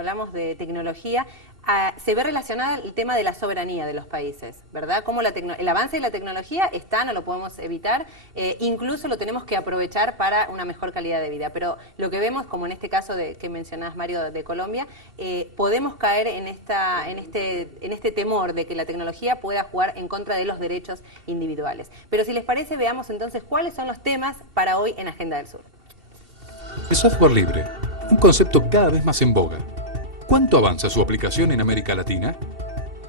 hablamos de tecnología, se ve relacionado el tema de la soberanía de los países, ¿verdad? Cómo el avance de la tecnología está, no lo podemos evitar, incluso lo tenemos que aprovechar para una mejor calidad de vida. Pero lo que vemos, como en este caso que mencionás, Mario, de Colombia, podemos caer en este temor de que la tecnología pueda jugar en contra de los derechos individuales. Pero si les parece, veamos entonces cuáles son los temas para hoy en Agenda del Sur. El software libre, un concepto cada vez más en boga. ¿Cuánto avanza su aplicación en América Latina?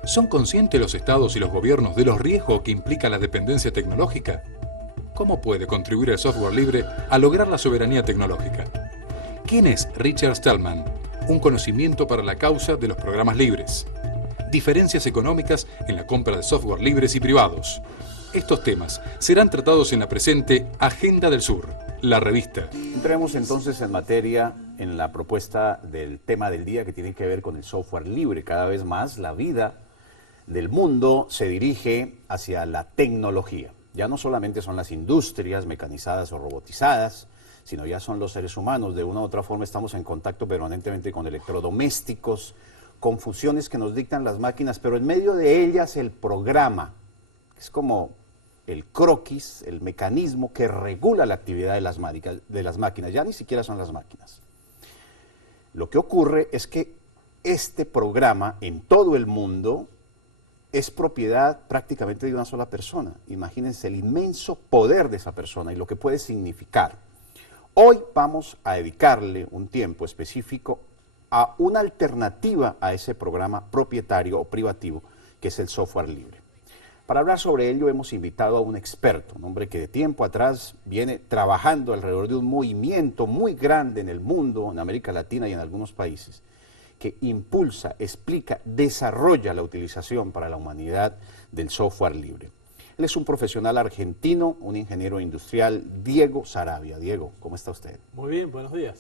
¿Son conscientes los estados y los gobiernos de los riesgos que implica la dependencia tecnológica? ¿Cómo puede contribuir el software libre a lograr la soberanía tecnológica? ¿Quién es Richard Stallman? Un conocimiento para la causa de los programas libres. Diferencias económicas en la compra de software libres y privados. Estos temas serán tratados en la presente Agenda del Sur, la revista. Entremos entonces en materia en la propuesta del tema del día que tiene que ver con el software libre. Cada vez más la vida del mundo se dirige hacia la tecnología. Ya no solamente son las industrias mecanizadas o robotizadas, sino ya son los seres humanos. De una u otra forma estamos en contacto permanentemente con electrodomésticos, con funciones que nos dictan las máquinas, pero en medio de ellas el programa, es como el croquis, el mecanismo que regula la actividad de las máquinas, ya ni siquiera son las máquinas. Lo que ocurre es que este programa en todo el mundo es propiedad prácticamente de una sola persona. Imagínense el inmenso poder de esa persona y lo que puede significar. Hoy vamos a dedicarle un tiempo específico a una alternativa a ese programa propietario o privativo, que es el software libre. Para hablar sobre ello hemos invitado a un experto, un hombre que de tiempo atrás viene trabajando alrededor de un movimiento muy grande en el mundo, en América Latina y en algunos países, que impulsa, explica, desarrolla la utilización para la humanidad del software libre. Él es un profesional argentino, un ingeniero industrial, Diego Saravia. Diego, ¿cómo está usted? Muy bien, buenos días.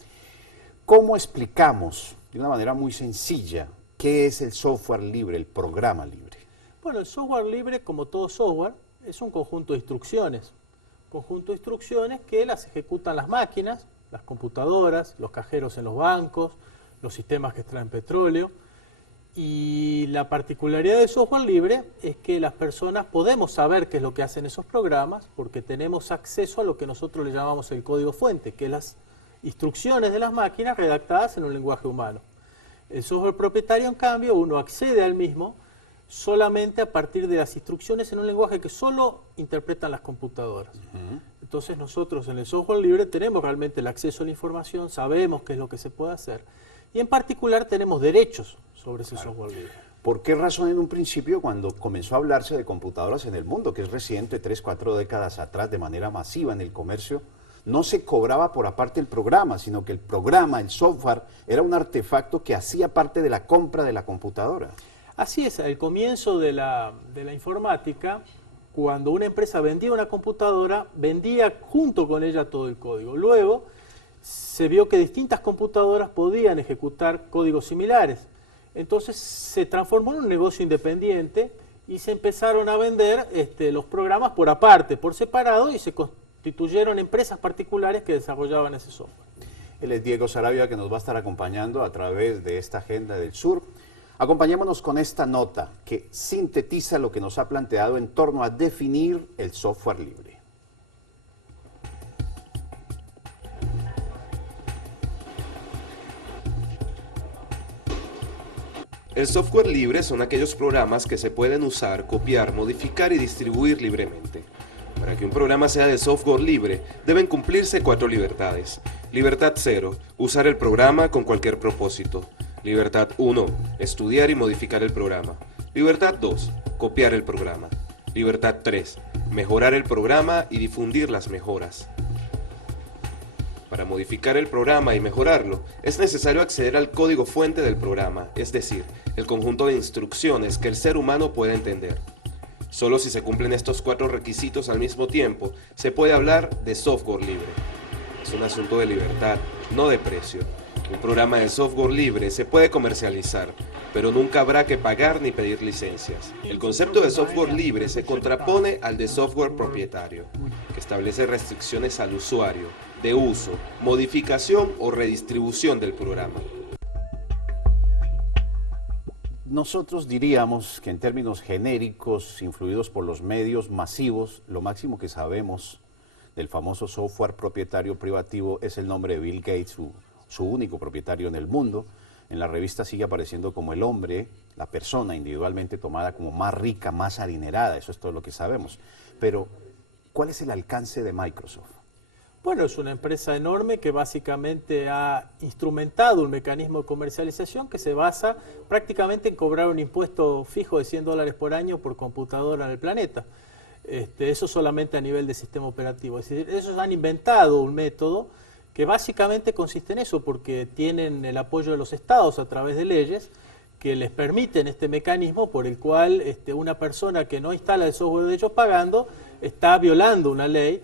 ¿Cómo explicamos de una manera muy sencilla qué es el software libre, el programa libre? Bueno, el software libre, como todo software, es un conjunto de instrucciones. Conjunto de instrucciones que las ejecutan las máquinas, las computadoras, los cajeros en los bancos, los sistemas que extraen petróleo. Y la particularidad del software libre es que las personas podemos saber qué es lo que hacen esos programas porque tenemos acceso a lo que nosotros le llamamos el código fuente, que es las instrucciones de las máquinas redactadas en un lenguaje humano. El software propietario, en cambio, uno accede al mismo solamente a partir de las instrucciones en un lenguaje que solo interpretan las computadoras. Entonces nosotros en el software libre tenemos realmente el acceso a la información, sabemos qué es lo que se puede hacer y en particular tenemos derechos sobre ese software libre. ¿Por qué razón en un principio cuando comenzó a hablarse de computadoras en el mundo, que es reciente, 3, 4 décadas atrás, de manera masiva en el comercio, no se cobraba por aparte el programa, sino que el programa, el software, era un artefacto que hacía parte de la compra de la computadora? Así es, al comienzo de la informática, cuando una empresa vendía una computadora, vendía junto con ella todo el código. Luego se vio que distintas computadoras podían ejecutar códigos similares. Entonces se transformó en un negocio independiente y se empezaron a vender los programas por aparte, por separado, y se constituyeron empresas particulares que desarrollaban ese software. Él es Diego Saravia, que nos va a estar acompañando a través de esta Agenda del Sur. Acompañémonos con esta nota que sintetiza lo que nos ha planteado en torno a definir el software libre. El software libre son aquellos programas que se pueden usar, copiar, modificar y distribuir libremente. Para que un programa sea de software libre, deben cumplirse 4 libertades. Libertad 0, usar el programa con cualquier propósito. Libertad 1, estudiar y modificar el programa. Libertad 2, copiar el programa. Libertad 3, mejorar el programa y difundir las mejoras. Para modificar el programa y mejorarlo, es necesario acceder al código fuente del programa, es decir, el conjunto de instrucciones que el ser humano puede entender. Solo si se cumplen estos 4 requisitos al mismo tiempo, se puede hablar de software libre. Es un asunto de libertad, no de precio. Un programa de software libre se puede comercializar, pero nunca habrá que pagar ni pedir licencias. El concepto de software libre se contrapone al de software propietario, que establece restricciones al usuario, de uso, modificación o redistribución del programa. Nosotros diríamos que en términos genéricos, influidos por los medios masivos, lo máximo que sabemos del famoso software propietario privativo es el nombre de Bill Gates, su único propietario en el mundo. En la revista sigue apareciendo como el hombre, la persona individualmente tomada como más rica, más adinerada, eso es todo lo que sabemos. Pero, ¿cuál es el alcance de Microsoft? Bueno, es una empresa enorme que básicamente ha instrumentado un mecanismo de comercialización que se basa prácticamente en cobrar un impuesto fijo de $100 por año por computadora en el planeta. Eso solamente a nivel de sistema operativo. Es decir, ellos han inventado un método que básicamente consiste en eso, porque tienen el apoyo de los estados a través de leyes que les permiten este mecanismo por el cual una persona que no instala el software de ellos pagando está violando una ley,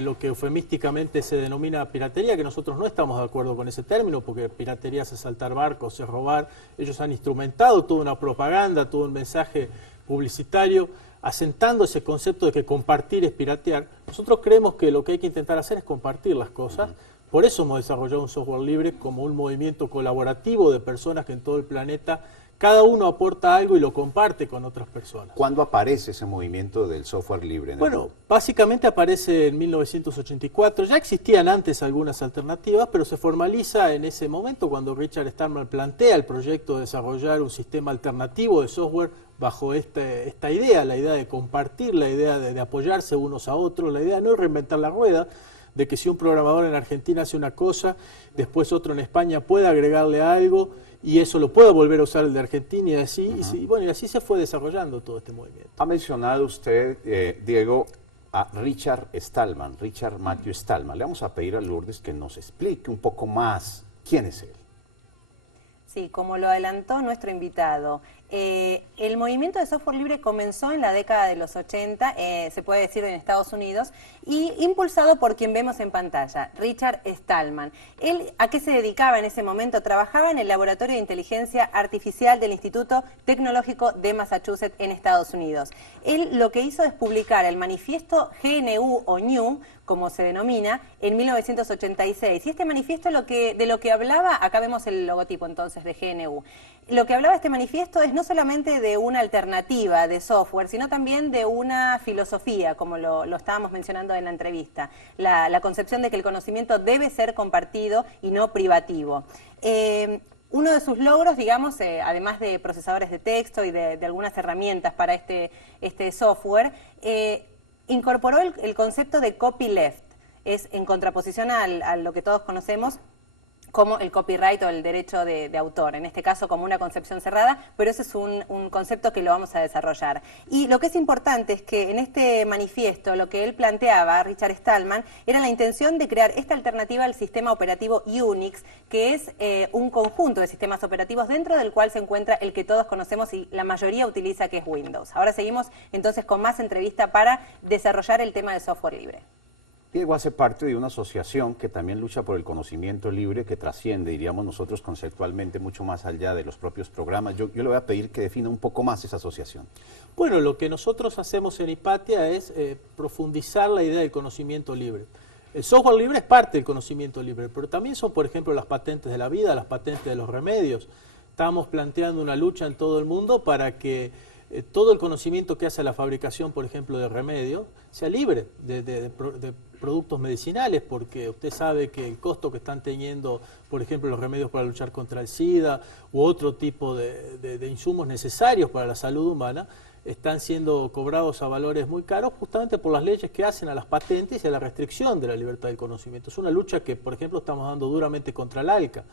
lo que eufemísticamente se denomina piratería, que nosotros no estamos de acuerdo con ese término, porque piratería es asaltar barcos, es robar. Ellos han instrumentado toda una propaganda, todo un mensaje publicitario, asentando ese concepto de que compartir es piratear. Nosotros creemos que lo que hay que intentar hacer es compartir las cosas. Por eso hemos desarrollado un software libre como un movimiento colaborativo de personas que en todo el planeta cada uno aporta algo y lo comparte con otras personas. ¿Cuándo aparece ese movimiento del software libre? Bueno, básicamente aparece en 1984. Ya existían antes algunas alternativas, pero se formaliza en ese momento cuando Richard Stallman plantea el proyecto de desarrollar un sistema alternativo de software bajo esta idea, la idea de compartir, la idea de apoyarse unos a otros, la idea de no reinventar la rueda, de que si un programador en Argentina hace una cosa, después otro en España puede agregarle algo y eso lo pueda volver a usar el de Argentina y así, y así se fue desarrollando todo este movimiento. Ha mencionado usted, Diego, a Richard Stallman, Richard Matthew Stallman. Le vamos a pedir a Lourdes que nos explique un poco más quién es él. Sí, como lo adelantó nuestro invitado, el movimiento de software libre comenzó en la década de los 80, se puede decir en Estados Unidos, y impulsado por quien vemos en pantalla, Richard Stallman. Él, ¿a qué se dedicaba en ese momento? Trabajaba en el Laboratorio de Inteligencia Artificial del Instituto Tecnológico de Massachusetts en Estados Unidos. Él lo que hizo es publicar el manifiesto GNU o GNU, como se denomina, en 1986. Y este manifiesto de lo que hablaba, acá vemos el logotipo entonces de GNU, lo que hablaba este manifiesto es no solamente de una alternativa de software, sino también de una filosofía, como lo estábamos mencionando en la entrevista, la concepción de que el conocimiento debe ser compartido y no privativo. Uno de sus logros, digamos, además de procesadores de texto y de algunas herramientas para este software, incorporó el concepto de copyleft, es en contraposición a lo que todos conocemos como el copyright o el derecho de autor, en este caso como una concepción cerrada, pero ese es un concepto que lo vamos a desarrollar. Y lo que es importante es que en este manifiesto lo que él planteaba, Richard Stallman, era la intención de crear esta alternativa al sistema operativo Unix, que es un conjunto de sistemas operativos dentro del cual se encuentra el que todos conocemos y la mayoría utiliza, que es Windows. Ahora seguimos entonces con más entrevista para desarrollar el tema de software libre. Diego hace parte de una asociación que también lucha por el conocimiento libre, que trasciende, diríamos nosotros, conceptualmente mucho más allá de los propios programas. Yo le voy a pedir que defina un poco más esa asociación. Bueno, lo que nosotros hacemos en Hipatia es profundizar la idea del conocimiento libre. El software libre es parte del conocimiento libre, pero también son, por ejemplo, las patentes de la vida, las patentes de los remedios. Estamos planteando una lucha en todo el mundo para que todo el conocimiento que hace la fabricación, por ejemplo, de remedios, sea libre de productos medicinales, porque usted sabe que el costo que están teniendo, por ejemplo, los remedios para luchar contra el SIDA u otro tipo de insumos necesarios para la salud humana, están siendo cobrados a valores muy caros justamente por las leyes que hacen a las patentes y a la restricción de la libertad del conocimiento. Es una lucha que, por ejemplo, estamos dando duramente contra el ALCA,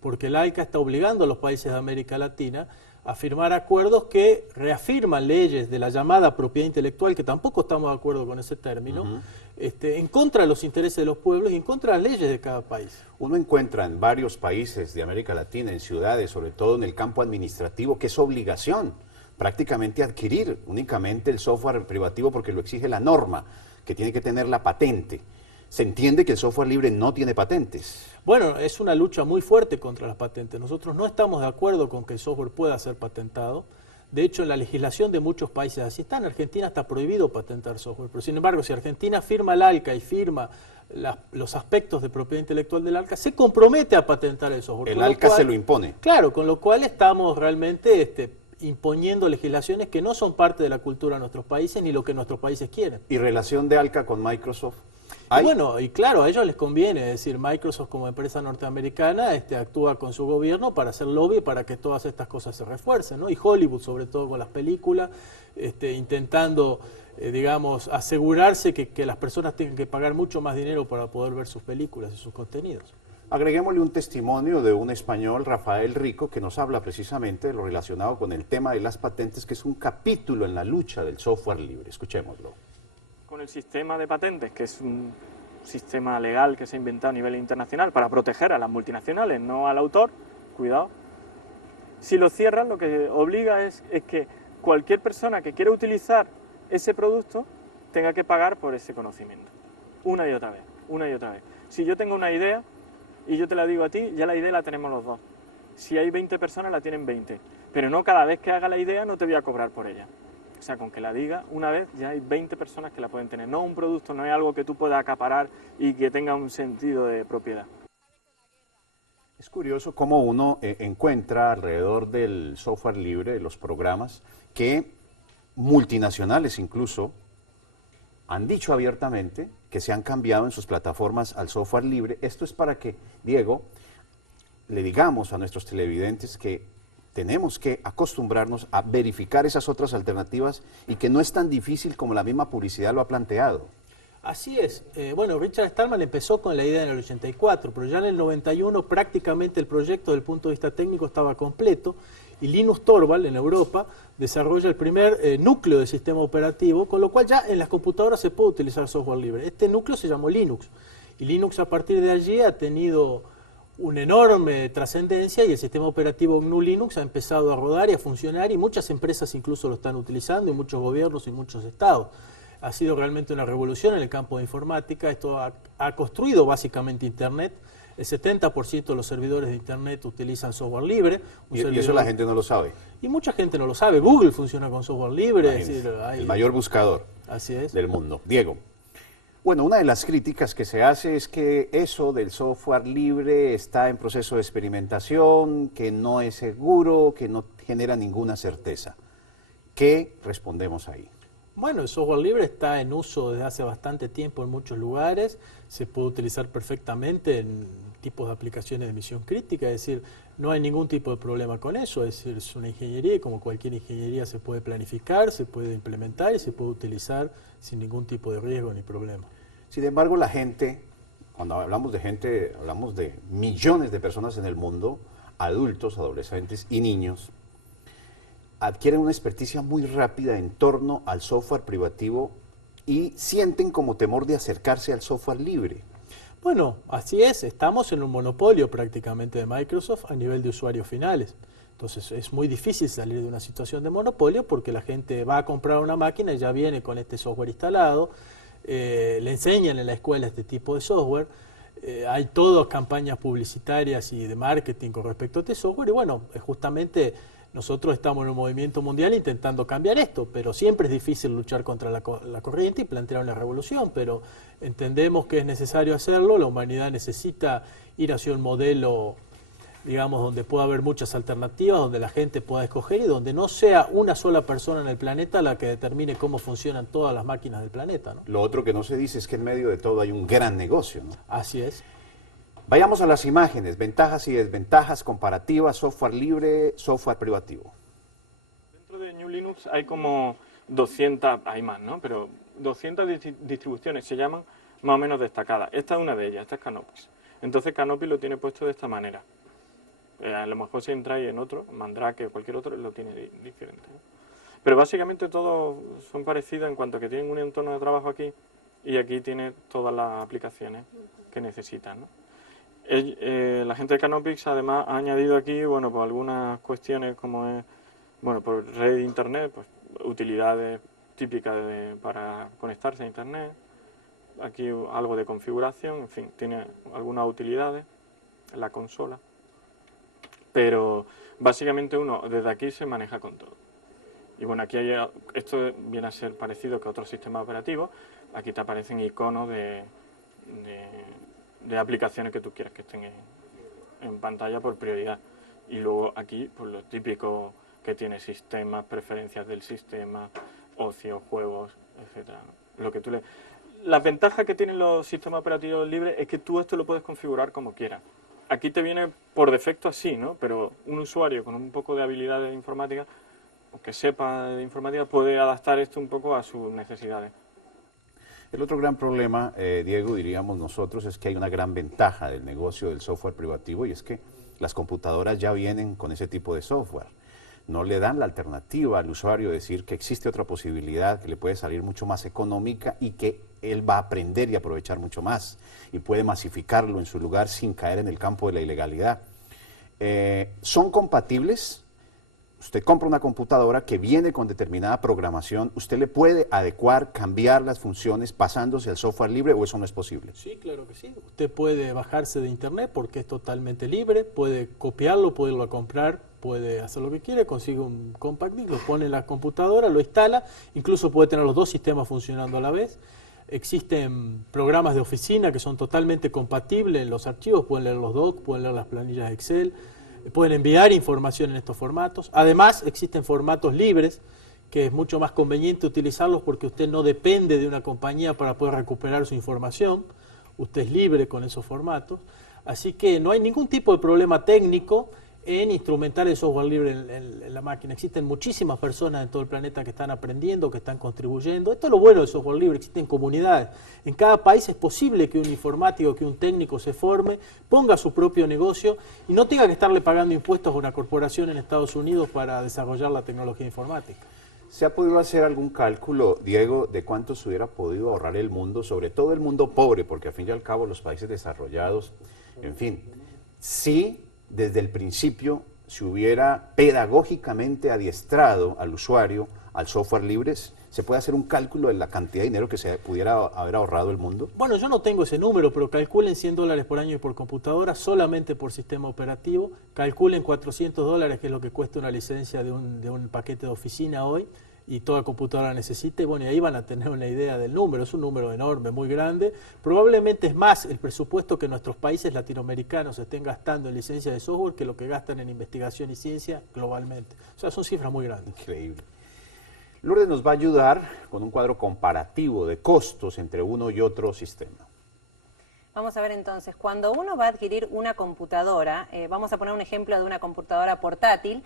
porque el ALCA está obligando a los países de América Latina a firmar acuerdos que reafirman leyes de la llamada propiedad intelectual, que tampoco estamos de acuerdo con ese término, en contra de los intereses de los pueblos y en contra de las leyes de cada país. Uno encuentra en varios países de América Latina, en ciudades, sobre todo en el campo administrativo, que es obligación prácticamente adquirir únicamente el software privativo porque lo exige la norma, que tiene que tener la patente. Se entiende que el software libre no tiene patentes. Bueno, es una lucha muy fuerte contra las patentes. Nosotros no estamos de acuerdo con que el software pueda ser patentado. De hecho, en la legislación de muchos países así está. En Argentina está prohibido patentar software. Pero sin embargo, si Argentina firma el ALCA y firma los aspectos de propiedad intelectual del ALCA, se compromete a patentar el software. El ALCA se lo impone. Claro, con lo cual estamos realmente imponiendo legislaciones que no son parte de la cultura de nuestros países ni lo que nuestros países quieren. ¿Y relación de Alca con Microsoft? Y bueno, y claro, a ellos les conviene, es decir, Microsoft como empresa norteamericana actúa con su gobierno para hacer lobby para que todas estas cosas se refuercen, ¿no? Y Hollywood, sobre todo con las películas, intentando, digamos, asegurarse que las personas tengan que pagar mucho más dinero para poder ver sus películas y sus contenidos. Agreguémosle un testimonio de un español, Rafael Rico, que nos habla precisamente de lo relacionado con el tema de las patentes, que es un capítulo en la lucha del software libre. Escuchémoslo. Con el sistema de patentes, que es un sistema legal que se ha inventado a nivel internacional para proteger a las multinacionales, no al autor, cuidado. Si lo cierran, lo que obliga es que cualquier persona que quiera utilizar ese producto tenga que pagar por ese conocimiento. Una y otra vez, una y otra vez. Si yo tengo una idea y yo te la digo a ti, ya la idea la tenemos los dos. Si hay 20 personas, la tienen 20. Pero no cada vez que haga la idea no te voy a cobrar por ella. O sea, con que la diga una vez ya hay 20 personas que la pueden tener. No un producto, no es algo que tú puedas acaparar y que tenga un sentido de propiedad. Es curioso cómo uno encuentra alrededor del software libre, de los programas, que multinacionales incluso han dicho abiertamente que se han cambiado en sus plataformas al software libre. Esto es para que, Diego, le digamos a nuestros televidentes que tenemos que acostumbrarnos a verificar esas otras alternativas y que no es tan difícil como la misma publicidad lo ha planteado. Así es. Bueno, Richard Stallman empezó con la idea en el 84, pero ya en el 91 prácticamente el proyecto desde el punto de vista técnico estaba completo y Linus Torvald en Europa desarrolla el primer núcleo de sistema operativo, con lo cual ya en las computadoras se puede utilizar software libre. Este núcleo se llamó Linux y Linux a partir de allí ha tenido una enorme trascendencia y el sistema operativo GNU Linux ha empezado a rodar y a funcionar y muchas empresas incluso lo están utilizando y muchos gobiernos y muchos estados. Ha sido realmente una revolución en el campo de informática. Esto ha construido básicamente Internet. El 70% de los servidores de Internet utilizan software libre. Y eso la gente no lo sabe. Y mucha gente no lo sabe. Google funciona con software libre. Es decir, el mayor buscador así es. del mundo. Diego. Bueno, una de las críticas que se hace es que eso del software libre está en proceso de experimentación, que no es seguro, que no genera ninguna certeza. ¿Qué respondemos ahí? Bueno, el software libre está en uso desde hace bastante tiempo en muchos lugares, se puede utilizar perfectamente en tipos de aplicaciones de misión crítica, es decir, no hay ningún tipo de problema con eso, es decir, es una ingeniería y como cualquier ingeniería se puede planificar, se puede implementar y se puede utilizar sin ningún tipo de riesgo ni problema. Sin embargo, la gente, cuando hablamos de gente, hablamos de millones de personas en el mundo, adultos, adolescentes y niños, adquieren una experticia muy rápida en torno al software privativo y sienten como temor de acercarse al software libre. Bueno, así es, estamos en un monopolio prácticamente de Microsoft a nivel de usuarios finales. Entonces es muy difícil salir de una situación de monopolio porque la gente va a comprar una máquina y ya viene con este software instalado, le enseñan en la escuela este tipo de software, hay todas campañas publicitarias y de marketing con respecto a este software y bueno, justamente nosotros estamos en un movimiento mundial intentando cambiar esto, pero siempre es difícil luchar contra la corriente y plantear una revolución, pero entendemos que es necesario hacerlo, la humanidad necesita ir hacia un modelo, digamos, donde pueda haber muchas alternativas, donde la gente pueda escoger y donde no sea una sola persona en el planeta la que determine cómo funcionan todas las máquinas del planeta, ¿no? Lo otro que no se dice es que en medio de todo hay un gran negocio, ¿no? Así es. Vayamos a las imágenes, ventajas y desventajas comparativas, software libre, software privativo. Dentro de GNU Linux hay como 200, hay más, ¿no? Pero 200 distribuciones se llaman más o menos destacadas. Esta es una de ellas, esta es Canopy. Entonces Canopy lo tiene puesto de esta manera. A lo mejor si entráis en otro, Mandrake o cualquier otro, lo tiene diferente, ¿no? Pero básicamente todos son parecidos en cuanto a que tienen un entorno de trabajo aquí y aquí tiene todas las aplicaciones que necesitan, ¿no? La gente de Canopy además ha añadido aquí, bueno, pues algunas cuestiones como es, bueno, por red de internet, pues utilidades típicas para conectarse a internet, aquí algo de configuración, en fin, tiene algunas utilidades en la consola, pero básicamente uno desde aquí se maneja con todo. Y bueno, aquí hay, esto viene a ser parecido que otros sistemas operativos, aquí te aparecen iconos de aplicaciones que tú quieras que estén en pantalla por prioridad. Y luego aquí, pues lo típico que tiene sistemas, preferencias del sistema, ocio, juegos, etcétera. Lo que tú le... La ventaja que tienen los sistemas operativos libres es que tú esto lo puedes configurar como quieras. Aquí te viene por defecto así, ¿no? Pero un usuario con un poco de habilidad de informática, o que sepa de informática, puede adaptar esto un poco a sus necesidades. El otro gran problema, Diego, diríamos nosotros, es que hay una gran ventaja del negocio del software privativo y es que las computadoras ya vienen con ese tipo de software. No le dan la alternativa al usuario de decir que existe otra posibilidad que le puede salir mucho más económica y que él va a aprender y aprovechar mucho más y puede masificarlo en su lugar sin caer en el campo de la ilegalidad. ¿Son compatibles? Usted compra una computadora que viene con determinada programación, ¿usted le puede adecuar, cambiar las funciones pasándose al software libre o eso no es posible? Sí, claro que sí. Usted puede bajarse de internet porque es totalmente libre, puede copiarlo, puede irlo a comprar, puede hacer lo que quiere, consigue un compact disc, lo pone en la computadora, lo instala, incluso puede tener los dos sistemas funcionando a la vez. Existen programas de oficina que son totalmente compatibles en los archivos, pueden leer los docs, pueden leer las planillas Excel, pueden enviar información en estos formatos. Además, existen formatos libres, que es mucho más conveniente utilizarlos porque usted no depende de una compañía para poder recuperar su información. Usted es libre con esos formatos. Así que no hay ningún tipo de problema técnico en instrumentar el software libre en la máquina. Existen muchísimas personas en todo el planeta que están aprendiendo, que están contribuyendo. Esto es lo bueno del software libre, existen comunidades. En cada país es posible que un informático, que un técnico se forme, ponga su propio negocio y no tenga que estarle pagando impuestos a una corporación en Estados Unidos para desarrollar la tecnología informática. ¿Se ha podido hacer algún cálculo, Diego, de cuánto se hubiera podido ahorrar el mundo, sobre todo el mundo pobre, porque al fin y al cabo los países desarrollados, en fin, sí, desde el principio se hubiera pedagógicamente adiestrado al usuario al software libre, ¿se puede hacer un cálculo de la cantidad de dinero que se pudiera haber ahorrado el mundo? Bueno, yo no tengo ese número, pero calculen $100 por año por computadora, solamente por sistema operativo. Calculen $400, que es lo que cuesta una licencia de un paquete de oficina hoy, y toda computadora necesite, bueno, y ahí van a tener una idea del número. Es un número enorme, muy grande. Probablemente es más el presupuesto que nuestros países latinoamericanos estén gastando en licencia de software que lo que gastan en investigación y ciencia globalmente. O sea, son cifras muy grandes. Increíble. Lourdes nos va a ayudar con un cuadro comparativo de costos entre uno y otro sistema. Vamos a ver entonces, cuando uno va a adquirir una computadora, vamos a poner un ejemplo de una computadora portátil,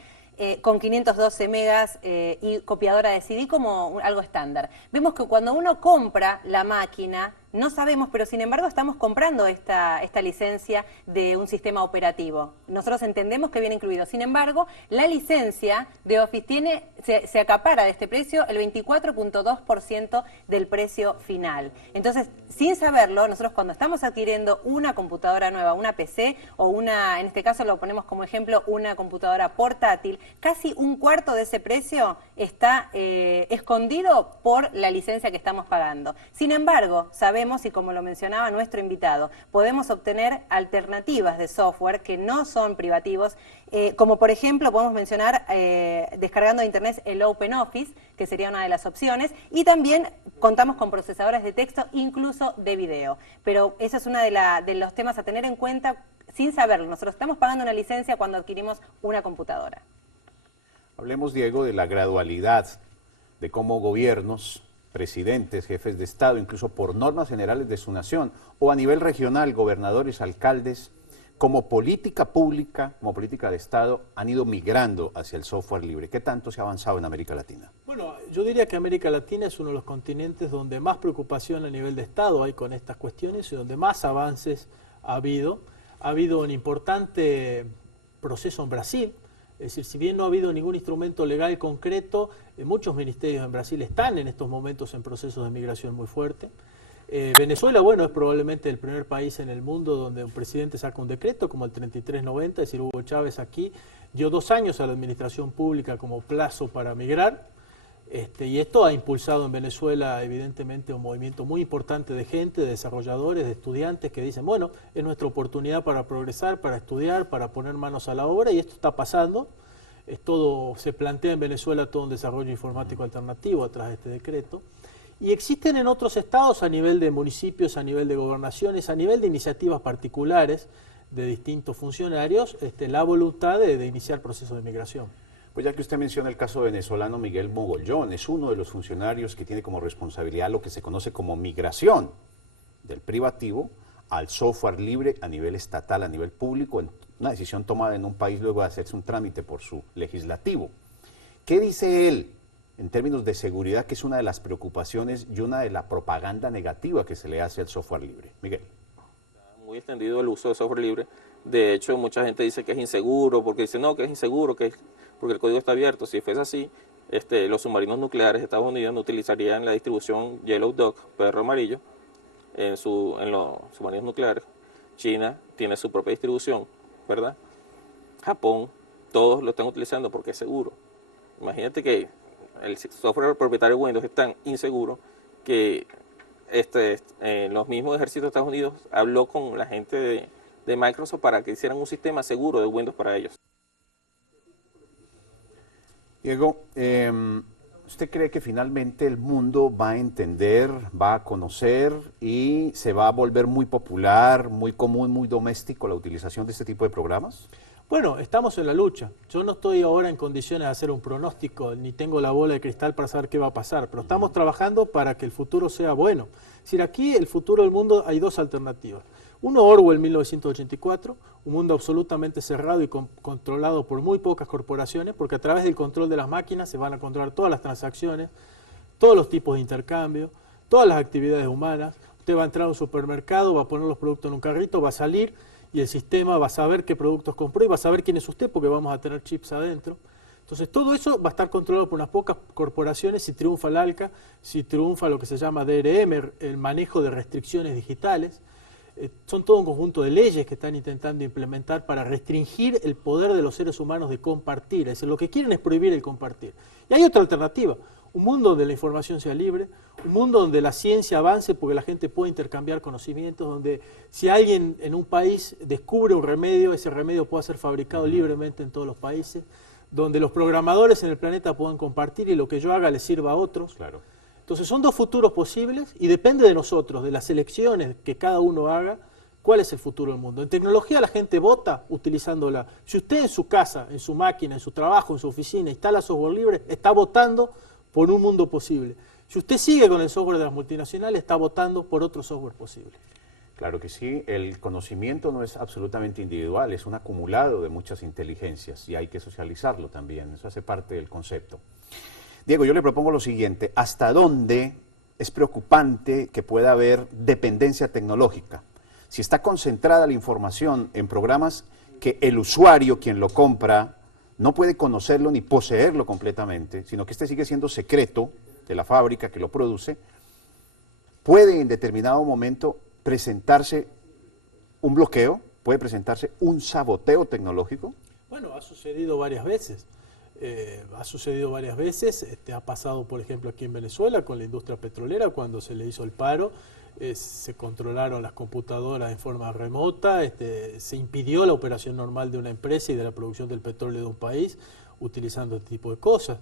con 512 megas y copiadora de CD como algo estándar. Vemos que cuando uno compra la máquina, no sabemos, pero sin embargo estamos comprando esta licencia de un sistema operativo. Nosotros entendemos que viene incluido. Sin embargo, la licencia de Office se acapara de este precio el 24.2% del precio final. Entonces, sin saberlo, nosotros cuando estamos adquiriendo una computadora nueva, una PC o una, en este caso lo ponemos como ejemplo, una computadora portátil, casi un cuarto de ese precio está escondido por la licencia que estamos pagando. Sin embargo, sabemos, y como lo mencionaba nuestro invitado, podemos obtener alternativas de software que no son privativos, como por ejemplo podemos mencionar descargando de internet el OpenOffice, que sería una de las opciones, y también contamos con procesadores de texto, incluso de video. Pero ese es uno de los temas a tener en cuenta sin saberlo. Nosotros estamos pagando una licencia cuando adquirimos una computadora. Hablemos, Diego, de la gradualidad, de cómo gobiernos, presidentes, jefes de Estado, incluso por normas generales de su nación, o a nivel regional, gobernadores, alcaldes, como política pública, como política de Estado, han ido migrando hacia el software libre. ¿Qué tanto se ha avanzado en América Latina? Bueno, yo diría que América Latina es uno de los continentes donde más preocupación a nivel de Estado hay con estas cuestiones y donde más avances ha habido. Ha habido un importante proceso en Brasil. Es decir, si bien no ha habido ningún instrumento legal concreto, muchos ministerios en Brasil están en estos momentos en procesos de migración muy fuerte. Venezuela, bueno, es probablemente el primer país en el mundo donde un presidente saca un decreto como el 3390, es decir, Hugo Chávez aquí dio 2 años a la administración pública como plazo para migrar. Y esto ha impulsado en Venezuela evidentemente un movimiento muy importante de gente, de desarrolladores, de estudiantes que dicen, bueno, es nuestra oportunidad para progresar, para estudiar, para poner manos a la obra, y esto está pasando. Se plantea en Venezuela todo un desarrollo informático alternativo atrás de este decreto. Y existen en otros estados a nivel de municipios, a nivel de gobernaciones, a nivel de iniciativas particulares de distintos funcionarios, la voluntad de iniciar procesos de migración. Pues ya que usted menciona el caso venezolano, Miguel Mogollón es uno de los funcionarios que tiene como responsabilidad lo que se conoce como migración del privativo al software libre a nivel estatal, a nivel público, en una decisión tomada en un país luego de hacerse un trámite por su legislativo. ¿Qué dice él en términos de seguridad, que es una de las preocupaciones y una de la propaganda negativa que se le hace al software libre? Miguel. Muy extendido el uso de software libre. De hecho, mucha gente dice que es inseguro, porque dice no, que es inseguro, porque el código está abierto. Si fuese así, los submarinos nucleares de Estados Unidos no utilizarían la distribución Yellow Dog, perro amarillo, en los submarinos nucleares. China tiene su propia distribución, ¿verdad? Japón, todos lo están utilizando porque es seguro. Imagínate que el software propietario de Windows es tan inseguro que los mismos ejércitos de Estados Unidos habló con la gente de Microsoft para que hicieran un sistema seguro de Windows para ellos. Diego, ¿usted cree que finalmente el mundo va a entender, va a conocer y se va a volver muy popular, muy común, muy doméstico la utilización de este tipo de programas? Bueno, estamos en la lucha. Yo no estoy ahora en condiciones de hacer un pronóstico, ni tengo la bola de cristal para saber qué va a pasar, pero estamos trabajando para que el futuro sea bueno. Es decir, aquí el futuro del mundo hay dos alternativas. Uno, Orwell 1984, un mundo absolutamente cerrado y controlado por muy pocas corporaciones, porque a través del control de las máquinas se van a controlar todas las transacciones, todos los tipos de intercambio, todas las actividades humanas. Usted va a entrar a un supermercado, va a poner los productos en un carrito, va a salir y el sistema va a saber qué productos compró y va a saber quién es usted porque vamos a tener chips adentro. Entonces todo eso va a estar controlado por unas pocas corporaciones si triunfa el ALCA, si triunfa lo que se llama DRM, el manejo de restricciones digitales. Son todo un conjunto de leyes que están intentando implementar para restringir el poder de los seres humanos de compartir. Es decir, lo que quieren es prohibir el compartir. Y hay otra alternativa, un mundo donde la información sea libre, un mundo donde la ciencia avance porque la gente puede intercambiar conocimientos, donde si alguien en un país descubre un remedio, ese remedio pueda ser fabricado libremente en todos los países, donde los programadores en el planeta puedan compartir y lo que yo haga les sirva a otros. Claro. Entonces son dos futuros posibles y depende de nosotros, de las elecciones que cada uno haga, cuál es el futuro del mundo. En tecnología la gente vota utilizándola. Si usted en su casa, en su máquina, en su trabajo, en su oficina instala software libre, está votando por un mundo posible. Si usted sigue con el software de las multinacionales, está votando por otro software posible. Claro que sí, el conocimiento no es absolutamente individual, es un acumulado de muchas inteligencias y hay que socializarlo también, eso hace parte del concepto. Diego, yo le propongo lo siguiente, ¿hasta dónde es preocupante que pueda haber dependencia tecnológica? Si está concentrada la información en programas que el usuario, quien lo compra, no puede conocerlo ni poseerlo completamente, sino que este sigue siendo secreto de la fábrica que lo produce, puede en determinado momento presentarse un bloqueo, puede presentarse un saboteo tecnológico. Bueno, ha sucedido varias veces. Ha pasado por ejemplo aquí en Venezuela con la industria petrolera cuando se le hizo el paro, se controlaron las computadoras en forma remota, se impidió la operación normal de una empresa y de la producción del petróleo de un país utilizando este tipo de cosas.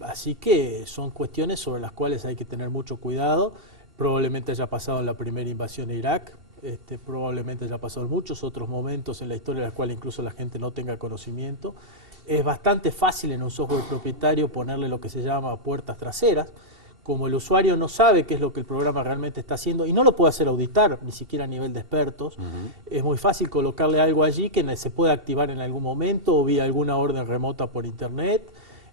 Así que son cuestiones sobre las cuales hay que tener mucho cuidado. Probablemente haya pasado en la primera invasión a Irak, probablemente haya pasado en muchos otros momentos en la historia en los cuales incluso la gente no tenga conocimiento. Es bastante fácil en un software propietario ponerle lo que se llama puertas traseras. Como el usuario no sabe qué es lo que el programa realmente está haciendo y no lo puede hacer auditar, ni siquiera a nivel de expertos, es muy fácil colocarle algo allí que se puede activar en algún momento o vía alguna orden remota por internet.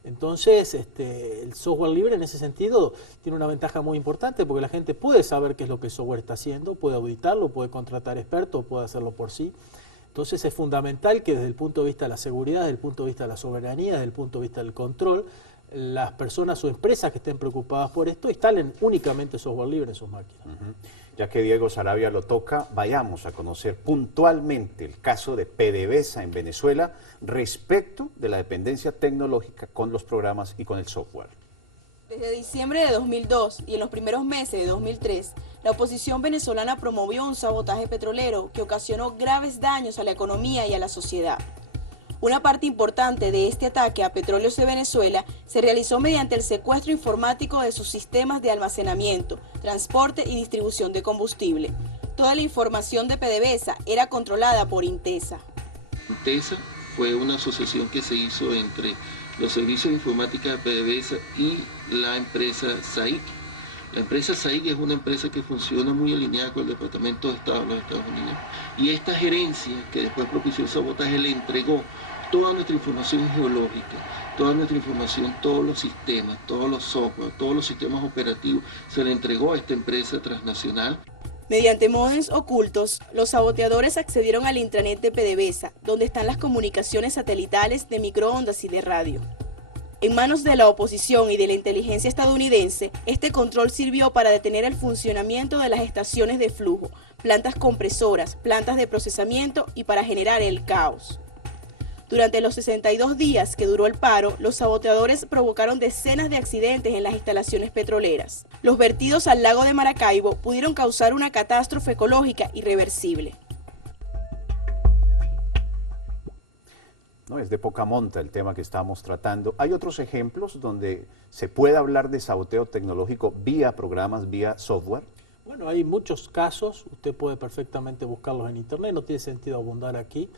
Entonces, el software libre en ese sentido tiene una ventaja muy importante porque la gente puede saber qué es lo que el software está haciendo, puede auditarlo, puede contratar expertos, puede hacerlo por sí. Entonces es fundamental que desde el punto de vista de la seguridad, desde el punto de vista de la soberanía, desde el punto de vista del control, las personas o empresas que estén preocupadas por esto instalen únicamente software libre en sus máquinas. Ya que Diego Saravia lo toca, vayamos a conocer puntualmente el caso de PDVSA en Venezuela respecto de la dependencia tecnológica con los programas y con el software. Desde diciembre de 2002 y en los primeros meses de 2003, la oposición venezolana promovió un sabotaje petrolero que ocasionó graves daños a la economía y a la sociedad. Una parte importante de este ataque a Petróleos de Venezuela se realizó mediante el secuestro informático de sus sistemas de almacenamiento, transporte y distribución de combustible. Toda la información de PDVSA era controlada por Intesa. Intesa fue una asociación que se hizo entre los servicios de informática de PDVSA y la empresa SAIC. La empresa SAIC es una empresa que funciona muy alineada con el Departamento de Estado de los Estados Unidos, y esta gerencia que después propició el sabotaje le entregó toda nuestra información geológica, toda nuestra información, todos los sistemas, todos los software, todos los sistemas operativos, se le entregó a esta empresa transnacional. Mediante módems ocultos, los saboteadores accedieron al intranet de PDVSA, donde están las comunicaciones satelitales de microondas y de radio. En manos de la oposición y de la inteligencia estadounidense, este control sirvió para detener el funcionamiento de las estaciones de flujo, plantas compresoras, plantas de procesamiento y para generar el caos. Durante los 62 días que duró el paro, los saboteadores provocaron decenas de accidentes en las instalaciones petroleras. Los vertidos al lago de Maracaibo pudieron causar una catástrofe ecológica irreversible. No, es de poca monta el tema que estamos tratando. ¿Hay otros ejemplos donde se puede hablar de saboteo tecnológico vía programas, vía software? Bueno, hay muchos casos, usted puede perfectamente buscarlos en internet, no tiene sentido abundar aquí.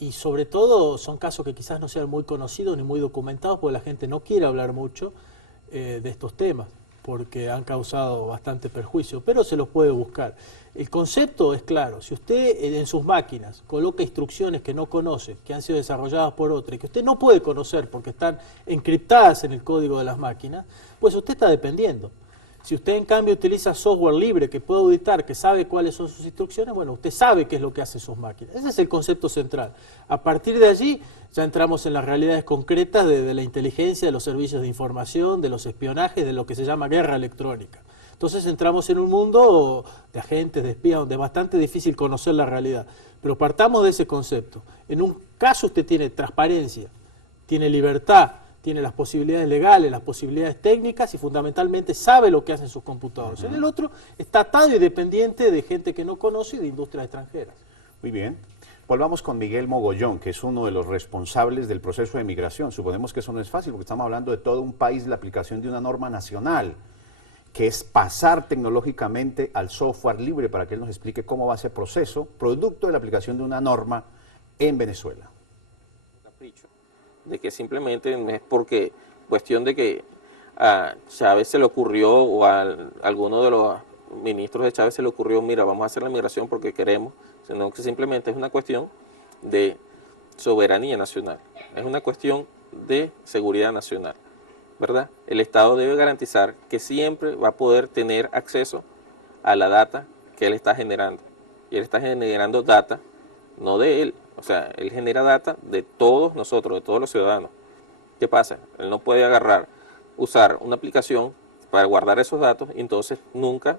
Y sobre todo son casos que quizás no sean muy conocidos ni muy documentados, porque la gente no quiere hablar mucho de estos temas, porque han causado bastante perjuicio, pero se los puede buscar. El concepto es claro: si usted en sus máquinas coloca instrucciones que no conoce, que han sido desarrolladas por otra y que usted no puede conocer porque están encriptadas en el código de las máquinas, pues usted está dependiendo. Si usted en cambio utiliza software libre que puede auditar, que sabe cuáles son sus instrucciones, bueno, usted sabe qué es lo que hacen sus máquinas. Ese es el concepto central. A partir de allí ya entramos en las realidades concretas de la inteligencia, de los servicios de información, de los espionajes, de lo que se llama guerra electrónica. Entonces entramos en un mundo de agentes, de espías, donde es bastante difícil conocer la realidad. Pero partamos de ese concepto. En un caso usted tiene transparencia, tiene libertad, tiene las posibilidades legales, las posibilidades técnicas y fundamentalmente sabe lo que hacen sus computadores. En el otro está atado y dependiente de gente que no conoce y de industrias extranjeras. Muy bien. Volvamos con Miguel Mogollón, que es uno de los responsables del proceso de migración. Suponemos que eso no es fácil porque estamos hablando de todo un país, la aplicación de una norma nacional, que es pasar tecnológicamente al software libre, para que él nos explique cómo va ese proceso, producto de la aplicación de una norma en Venezuela. De que simplemente no es porque cuestión de que a Chávez se le ocurrió o a alguno de los ministros de Chávez se le ocurrió, mira, vamos a hacer la migración porque queremos, sino que simplemente es una cuestión de soberanía nacional, es una cuestión de seguridad nacional, ¿verdad? El Estado debe garantizar que siempre va a poder tener acceso a la data que él está generando, y él está generando data no de él. O sea, él genera data de todos nosotros, de todos los ciudadanos. ¿Qué pasa? Él no puede usar una aplicación para guardar esos datos y entonces nunca,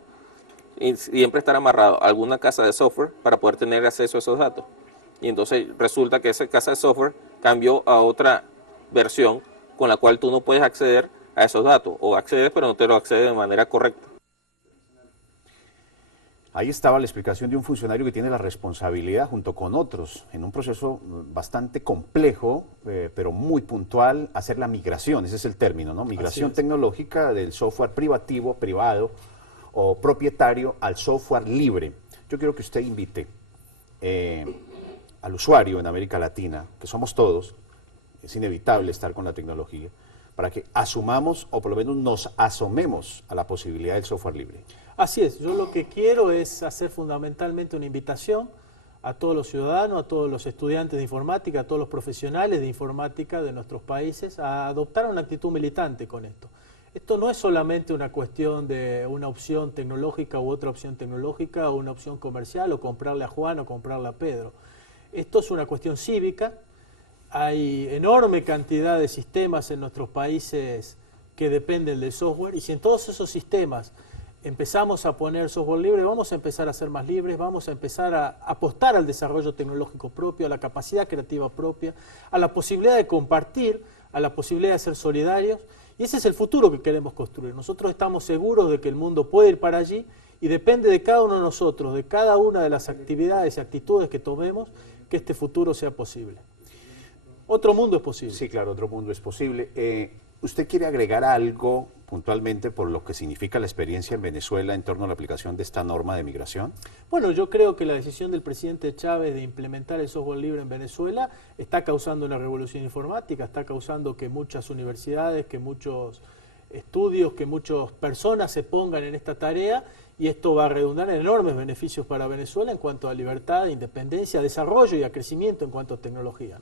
y siempre estar amarrado a alguna casa de software para poder tener acceso a esos datos. Y entonces resulta que esa casa de software cambió a otra versión con la cual tú no puedes acceder a esos datos, o accedes pero no te lo accedes de manera correcta. Ahí estaba la explicación de un funcionario que tiene la responsabilidad, junto con otros, en un proceso bastante complejo, pero muy puntual, hacer la migración, ese es el término, ¿no? Migración tecnológica del software privado o propietario al software libre. Yo quiero que usted invite al usuario en América Latina, que somos todos, es inevitable estar con la tecnología, para que asumamos o por lo menos nos asomemos a la posibilidad del software libre. Así es, yo lo que quiero es hacer fundamentalmente una invitación a todos los ciudadanos, a todos los estudiantes de informática, a todos los profesionales de informática de nuestros países a adoptar una actitud militante con esto. Esto no es solamente una cuestión de una opción tecnológica u otra opción tecnológica o una opción comercial o comprarle a Juan o comprarle a Pedro. Esto es una cuestión cívica. Hay enorme cantidad de sistemas en nuestros países que dependen del software y si en todos esos sistemas empezamos a poner software libre, vamos a empezar a ser más libres, vamos a empezar a apostar al desarrollo tecnológico propio, a la capacidad creativa propia, a la posibilidad de compartir, a la posibilidad de ser solidarios, y ese es el futuro que queremos construir. Nosotros estamos seguros de que el mundo puede ir para allí y depende de cada uno de nosotros, de cada una de las actividades y actitudes que tomemos, que este futuro sea posible. Otro mundo es posible. Sí, claro, otro mundo es posible. ¿Usted quiere agregar algo puntualmente por lo que significa la experiencia en Venezuela en torno a la aplicación de esta norma de migración? Bueno, yo creo que la decisión del presidente Chávez de implementar el software libre en Venezuela está causando una revolución informática, está causando que muchas universidades, que muchos estudios, que muchas personas se pongan en esta tarea, y esto va a redundar en enormes beneficios para Venezuela en cuanto a libertad, independencia, desarrollo y a crecimiento en cuanto a tecnología.